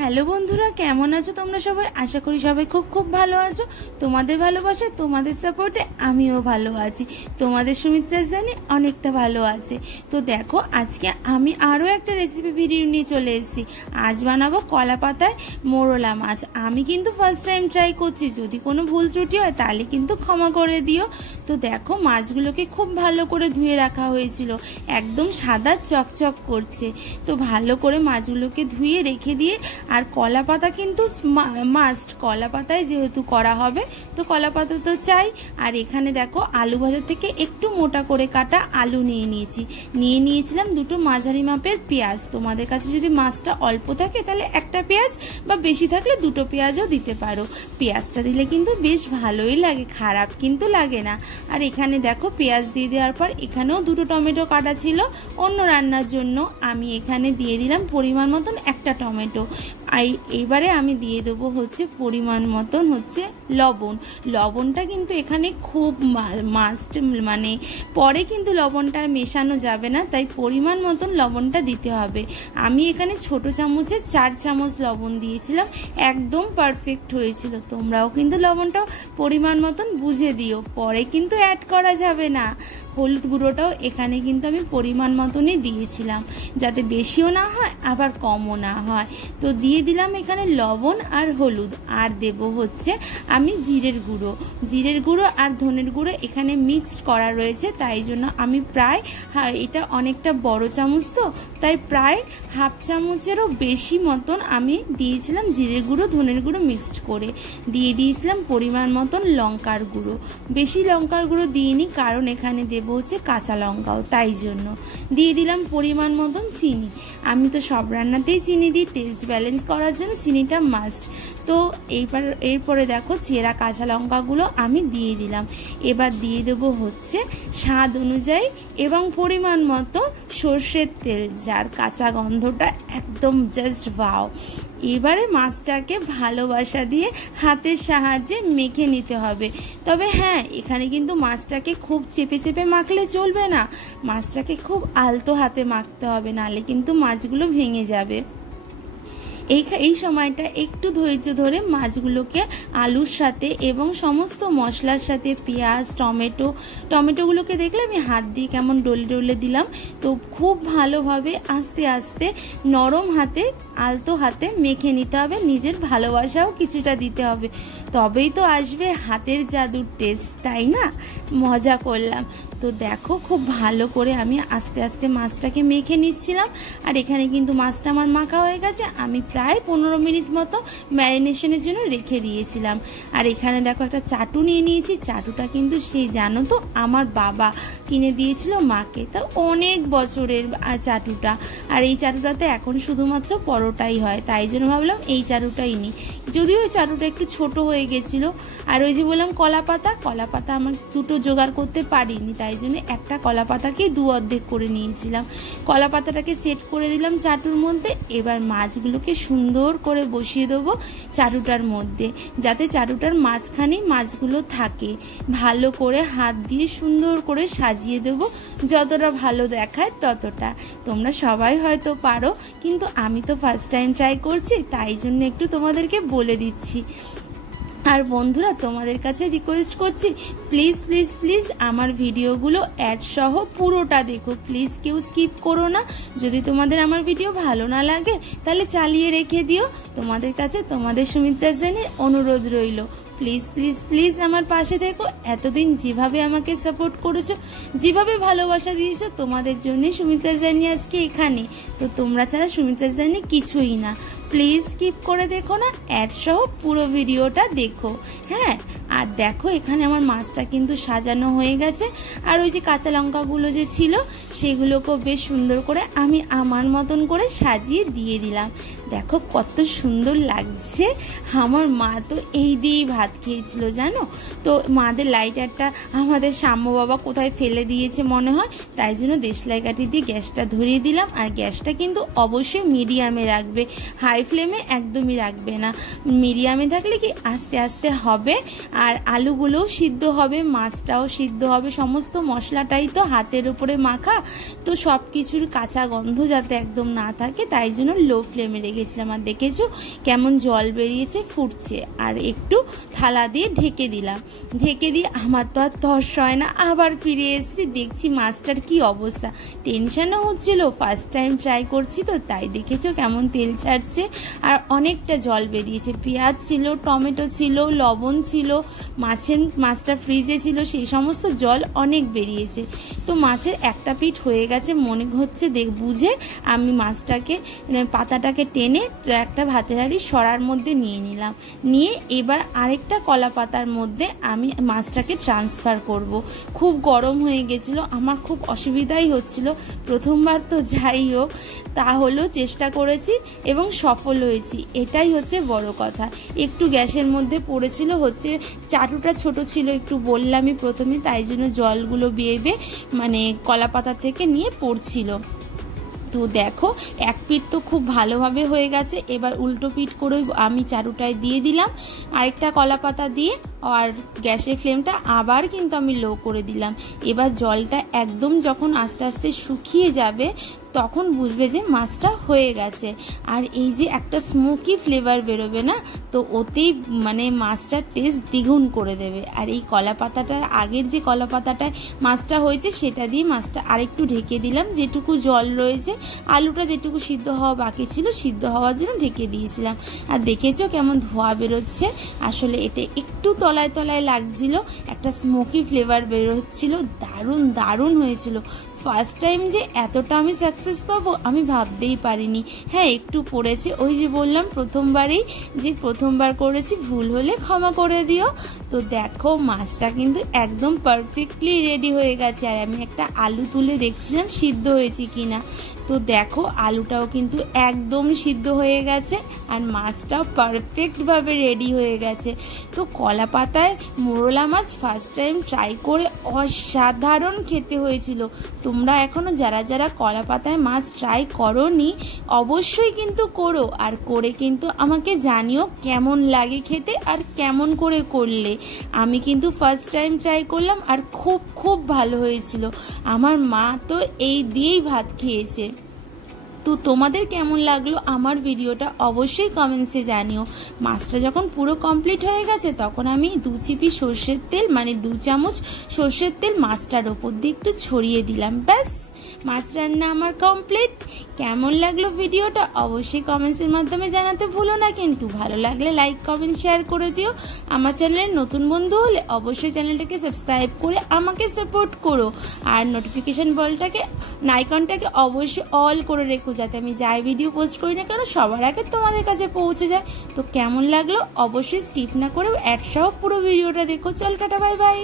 Hello বন্ধুরা, কেমন আছো তোমরা সবাই? আশা করি সবাই খুব খুব ভালো আছো। তোমাদের ভালোবাসা, তোমাদের সাপোর্টে আমিও ভালো আছি। তোমাদের সুমিত্রা জানি অনেকটা ভালো আছে। তো দেখো, আজকে আমি আরও একটা রেসিপি ভিডিও নিয়ে চলে এসেছি। আজ বানাবো কলা পাতায় মোরলা মাছ। আমি কিন্তু ফার্স্ট টাইম ট্রাই করছি, যদি কোনো ভুল ত্রুটি হয় তাহলে কিন্তু ক্ষমা করে দিও। তো দেখো, মাছগুলোকে খুব ভালো করে ধুয়ে রাখা হয়েছিল, একদম সাদা চকচক করছে। তো ভালো করে মাছগুলোকে ধুয়ে রেখে দিয়ে, আর কলা পাতা কিন্তু মাস্ট, কলা পাতায় যেহেতু করা হবে তো কলা পাতা তো চাই। আর এখানে দেখো, আলু ভাজা থেকে একটু মোটা করে কাটা আলু নিয়েছিলাম দুটো মাঝারি মাপের পেঁয়াজ। তোমাদের কাছে যদি মাছটা অল্প থাকে তাহলে একটা পেঁয়াজ, বা বেশি থাকলে দুটো পেঁয়াজও দিতে পারো। পেঁয়াজটা দিলে কিন্তু বেশ ভালোই লাগে, খারাপ কিন্তু লাগে না। আর এখানে দেখো, পেঁয়াজ দিয়ে দেওয়ার পর এখানেও দুটো টমেটো কাটা ছিল অন্য রান্নার জন্য। আমি এখানে দিয়ে দিলাম পরিমাণ মতন একটা টমেটো। এইবারে আমি দিয়ে দেবো পরিমাণ মতন লবণ। লবণটা কিন্তু এখানে খুব মাস্ট, মানে পরে কিন্তু লবণটা মেশানো যাবে না, তাই পরিমাণ মতন লবণটা দিতে হবে। আমি এখানে ছোট চামচে 4 চামচ লবণ দিয়েছিলাম, একদম পারফেক্ট হয়েছিল। তোমরাও কিন্তু লবণটা পরিমাণ মতন বুঝে দিও, পরে কিন্তু অ্যাড করা যাবে না। হলুদ গুঁড়োটাও এখানে কিন্তু আমি পরিমাণ মতনই দিয়েছিলাম, যাতে বেশিও না হয় আবার কমও না হয়। তো দিয়ে দিলাম এখানে লবণ আর হলুদ, আর দেব আমি জিরের গুঁড়ো আর ধনের গুঁড়ো এখানে মিক্সড করা রয়েছে, তাই জন্য আমি প্রায়, এটা অনেকটা বড় চামচ তো, তাই প্রায় হাফ চামচেরও বেশি মতন আমি দিয়েছিলাম জিরের গুঁড়ো ধনের গুঁড়ো মিক্সড করে। দিয়ে দিয়েছিলাম পরিমাণ মতন লঙ্কার গুঁড়ো, বেশি লঙ্কার গুঁড়ো দিইনি, কারণ এখানে দেব কাঁচা লঙ্কাও, তাই জন্য দিয়ে দিলাম পরিমাণ মতন চিনি। আমি তো সব রান্নাতেই চিনি দিই, টেস্ট ব্যালেন্স করার জন্য চিনিটা মাস্ট। তো এরপরে দেখো, চেরা কাঁচা লঙ্কাগুলো আমি দিয়ে দিলাম। এবার দিয়ে দেবো স্বাদ অনুযায়ী এবং পরিমাণ মতো সর্ষের তেল, যার কাঁচা গন্ধটা একদম জাস্ট ওয়াও। এবারে মাছটাকে ভালোবাসা দিয়ে হাতের সাহায্যে মেখে নিতে হবে। তবে হ্যাঁ, এখানে কিন্তু মাছটাকে খুব চেপে চেপে মাখলে চলবে না, মাছটাকে খুব আলতো হাতে মাখতে হবে, নাহলে কিন্তু মাছগুলো ভেঙে যাবে। এই সময়টা একটু ধৈর্য ধরে মাছগুলোকে আলুর সাথে এবং সমস্ত মশলার সাথে, পেঁয়াজ টমেটোগুলোকে দেখলে আমি হাত দিয়ে কেমন ডলে ডলে দিলাম। তো খুব ভালোভাবে আস্তে আস্তে নরম হাতে, আলতো হাতে মেখে নিতে হবে। নিজের ভালোবাসাও কিছুটা দিতে হবে, তবেই তো আসবে হাতের জাদুর টেস্ট, তাই না? মজা করলাম। তো দেখো, খুব ভালো করে আমি আস্তে আস্তে মাছটাকে মেখে নিচ্ছিলাম। আর এখানে কিন্তু মাছটা আমার মাখা হয়ে গেছে, আমি প্রায় 15 মিনিট মতো ম্যারিনেশনের জন্য রেখে দিয়েছিলাম। আর এখানে দেখো, একটা চাটু নিয়ে নিয়েছি। চাটুটা কিন্তু সেই, জানো তো, আমার বাবা কিনে দিয়েছিল মাকে, তা অনেক বছরের চাটুটা। আর এই চাটুটাতে এখন শুধুমাত্র পরোটাই হয়, তাই জন্য ভাবলাম এই চাটুটাই নিই। যদিও ওই চাটুটা একটু ছোট হয়ে গেছিলো। আর ওই যে বললাম কলা পাতা আমার দুটো জোগাড় করতে পারিনি, তাই জন্য একটা কলা পাতাকেই 2 অর্ধেক করে নিয়েছিলাম। কলা পাতাটাকে সেট করে দিলাম চাটুর মধ্যে। এবার মাছগুলোকে সুন্দর করে বসিয়ে দেবো চাটুটার মধ্যে, যাতে চাটুটার মাঝখানেই মাছগুলো থাকে। ভালো করে হাত দিয়ে সুন্দর করে সাজিয়ে দেবো, যতটা ভালো দেখায় ততটা। তোমরা সবাই হয়তো পারো, কিন্তু আমি তো ফার্স্ট টাইম ট্রাই করছি, তাই জন্য একটু তোমাদেরকে বলে দিচ্ছি। আর বন্ধুরা, তোমাদের কাছে রিকোয়েস্ট করছি, প্লিজ প্লিজ প্লিজ আমার ভিডিওগুলো অ্যাড সহ পুরোটা দেখো, প্লিজ কেউ স্কিপ করো না। যদি তোমাদের আমার ভিডিও ভালো না লাগে তাহলে চালিয়ে রেখে দিও। তোমাদের কাছে তোমাদের সুমিত্রা জানির অনুরোধ রইল, প্লিজ প্লিজ প্লিজ আমার পাশে থেকো। এতদিন যেভাবে আমাকে সাপোর্ট করেছো, যেভাবে ভালোবাসা দিয়েছো, তোমাদের জন্যই সুমিত্রা জানি আজকে এখানে। তো তোমরা ছাড়া সুমিত্রা জানি কিছুই না। প্লিজ স্কিপ করে দেখো না, অ্যাড সহ পুরো ভিডিওটা দেখো। হ্যাঁ, আর দেখো, এখানে আমার মাছটা কিন্তু সাজানো হয়ে গেছে। আর ওই যে কাঁচা লঙ্কাগুলো যে ছিল, সেগুলোকেও বেশ সুন্দর করে আমি আমার মতন করে সাজিয়ে দিয়ে দিলাম। দেখো কত সুন্দর লাগছে। আমার মা তো এই দিয়েই ভাত খেয়েছিল, জানো তো। মাদের লাইটারটা আমাদের সাম্য বাবা কোথায় ফেলে দিয়েছে মনে হয়, তাই জন্য দেশলাই কাঠি দিয়ে গ্যাসটা ধরিয়ে দিলাম। আর গ্যাসটা কিন্তু অবশ্যই মিডিয়ামে রাখবে, হাই ফ্লেমে একদমই রাখবে না। মিডিয়ামে থাকলে কি আস্তে আস্তে হবে, আর আলুগুলোও সিদ্ধ হবে, মাছটাও সিদ্ধ হবে, সমস্ত মশলাটাই তো হাতের উপরে মাখা, তো সব কিছুর কাঁচা গন্ধ যাতে একদম না থাকে তাই জন্য লো ফ্লেমে রেখেছিলাম। আর দেখেছো কেমন জল বেরিয়েছে, ফুটছে। আর একটু থালা দিয়ে ঢেকে দিলাম। ঢেকে দিয়ে আমার তো আর তর্স হয় না, আবার ফিরে এসেছি, দেখছি মাছটার কি অবস্থা। টেনশনও হচ্ছিল, ফার্স্ট টাইম ট্রাই করছি তো তাই। দেখেছো কেমন তেল ছাড়ছে আর অনেকটা জল বেরিয়েছে। পেঁয়াজ ছিল, টমেটো ছিল, লবণ ছিল, মাছটা ফ্রিজে ছিল, সেই সমস্ত জল অনেক বেরিয়েছে। তো মাছের একটা পিঠ হয়ে গেছে মনে হচ্ছে, বুঝে আমি মাছটাকে পাতাটাকে টেনে একটা ভাতের হাঁড়ি সরার মধ্যে নিয়ে নিলাম। নিয়ে এবার আরেকটা কলা পাতার মধ্যে আমি মাছটাকে ট্রান্সফার করব। খুব গরম হয়ে গেছিলো, আমার খুব অসুবিধাই হচ্ছিল প্রথমবার, তো যাই হোক তা হলো, চেষ্টা করেছি এবং সফল হয়েছি, এটাই হচ্ছে বড় কথা। একটু গ্যাসের মধ্যে পড়েছিল, হচ্ছে চাটুটা ছোট ছিল একটু, বললামই প্রথমে, তাই জন্য জলগুলো বেয়ে মানে কলা পাতা থেকে নিয়ে পড়ছিল। তো দেখো এক পিঠ তো খুব ভালোভাবে হয়ে গেছে। এবার উল্টো পিঠ করে আমি চাটুটায় দিয়ে দিলাম আরেকটা কলা পাতা দিয়ে, আর গ্যাসের ফ্লেমটা আবার কিন্তু আমি লো করে দিলাম। এবার জলটা একদম যখন আস্তে আস্তে শুকিয়ে যাবে তখন বুঝবে যে মাছটা হয়ে গেছে। আর এই যে একটা স্মোকি ফ্লেভার বেরোবে না, তো ওতেই মানে মাছটার টেস্ট দ্বিগুণ করে দেবে। আর এই কলা পাতাটা, আগের যে কলা পাতাটায় মাছটা হয়েছে সেটা দিয়ে মাছটা আরেকটু ঢেকে দিলাম, যেটুকু জল রয়েছে, আলুটা যেটুকু সিদ্ধ হওয়া বাকি ছিল সিদ্ধ হওয়ার জন্য ঢেকে দিয়েছিলাম। আর দেখেছো কেমন ধোঁয়া বেরোচ্ছে, আসলে এটা একটু তলায় তলায় লাগছিল, একটা স্মোকি ফ্লেভার বেরোচ্ছিল, দারুণ দারুণ হয়েছিল। ফার্স্ট টাইম যে এতটা আমি সাকসেস পাবো আমি ভাবতেই পারিনি। হ্যাঁ একটু পড়েছে, ওই যে বললাম প্রথমবারেই যে প্রথমবার করেছি, ভুল হলে ক্ষমা করে দিও। তো দেখো মাছটা কিন্তু একদম পারফেক্টলি রেডি হয়ে গেছে। আর আমি একটা আলু তুলে দেখছিলাম সিদ্ধ হয়েছে কিনা, তো দেখো আলুটাও কিন্তু একদম সিদ্ধ হয়ে গেছে আর মাছটাও পারফেক্টভাবে রেডি হয়ে গেছে। তো কলা পাতায় মোরলা মাছ ফার্স্ট টাইম ট্রাই করে অসাধারণ খেতে হয়েছিল। তোমরা এখনো যারা যারা কলা পাতায় মাছ ট্রাই করোনি অবশ্যই কিন্তু করো, আর করে কিন্তু আমাকে জানিও কেমন লাগে খেতে আর কেমন করে করলে। আমি কিন্তু ফার্স্ট টাইম ট্রাই করলাম আর খুব খুব ভালো হয়েছিল। আমার মা তো এই দিয়েই ভাত খেয়েছে। তো তোমাদের কেমন লাগলো আমার ভিডিওটা অবশ্যই কমেন্টসে জানিও। মাছটা যখন পুরো কমপ্লিট হয়ে গেছে তখন আমি 2 চিপি সর্ষের তেল, মানে 2 চামচ সর্ষের তেল মাছটার ওপর দিয়ে একটু ছড়িয়ে দিলাম। ব্যাস মাছ রান্না আমার কমপ্লিট। কেমন লাগলো ভিডিওটা অবশ্যই কমেন্টসের মাধ্যমে জানাতে ভুলো না, কিন্তু ভালো লাগলে লাইক কমেন্ট শেয়ার করে দিও। আমার চ্যানেলের নতুন বন্ধু হলে অবশ্যই চ্যানেলটাকে সাবস্ক্রাইব করে আমাকে সাপোর্ট করো, আর নোটিফিকেশন বলটাকে আইকনটাকে অবশ্যই অল করে রেখো, যাতে আমি যাই ভিডিও পোস্ট করি না কেন সবার আগে তোমাদের কাছে পৌঁছে যায়। তো কেমন লাগলো অবশ্যই স্কিপ না করে অ্যাড সহ পুরো ভিডিওটা দেখো। চল টাটা, বাই বাই।